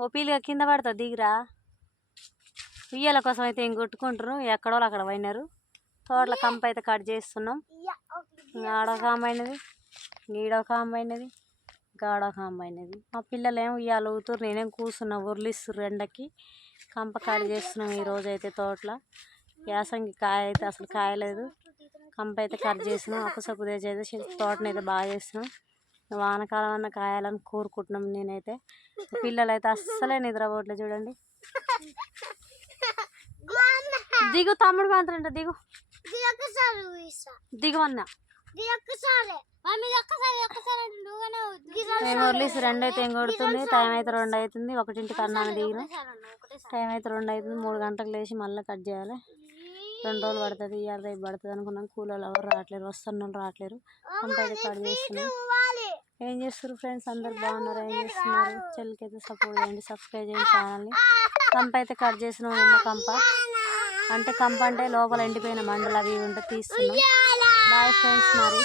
ఓ కింద పడతా దిగిరా. ఉయ్యాల కోసం అయితే ఇంక కొట్టుకుంటారు ఎక్కడో అక్కడ పోయినారు. తోటల కంప అయితే కట్ చేస్తున్నాం. ఆడో కాంబైనది గీడో కాంబైనది గాడో కాంబైనది మా పిల్లలు ఏం ఉయ్యాలు ఊతురు నేనేం కూర్చున్నా ఉర్లిస్తుర్రు ఎండకి. కంప కట్ చేస్తున్నాం ఈ అయితే తోటలో. యాసంగి కాయ అయితే అసలు కాయలేదు. కంప అయితే కట్ చేసినాం అప్పసప్పు తెచ్చి అయితే తోటనైతే బాగా చేసినాం. వానకాలం అన్న కాయాలని కోరుకుంటున్నాం నేనైతే. పిల్లలు అయితే అస్సలే నిద్రపోవట్లేదు చూడండి. దిగు తమ్ముడు మాత్రం దిగు. దిగు అన్న. మేము వదిలేసి రెండు అయితే ఏం కొడుతుంది? టైం అయితే రెండు అవుతుంది. ఒకటింటికి అన్నాను దిగిన. టైం అయితే రెండు అవుతుంది. మూడు గంటలకు లేచి మళ్ళీ కట్ చేయాలి. రెండు రోజులు పడుతుంది. ఇవాళ రేపు పడుతుంది అనుకున్నాం కూలీలు ఎవరు రావట్లేరు. వస్తున్న రావట్లేరు. అంత అయితే కట్ చేస్తున్నాం ఏం చేస్తారు ఫ్రెండ్స్? అందరు బాగున్నారు? ఏం చేస్తున్నారు? చెల్లికి అయితే సపోర్ట్ చేయండి సబ్స్క్రైబ్ చేయండి ఛానల్ని. కంప అయితే కట్ చేసిన కంప. అంటే కంప అంటే లోపల ఎండిపోయిన మండలు అవి ఉంటే తీస్తున్నాం. బాయ్ ఫ్రెండ్స్ మరి.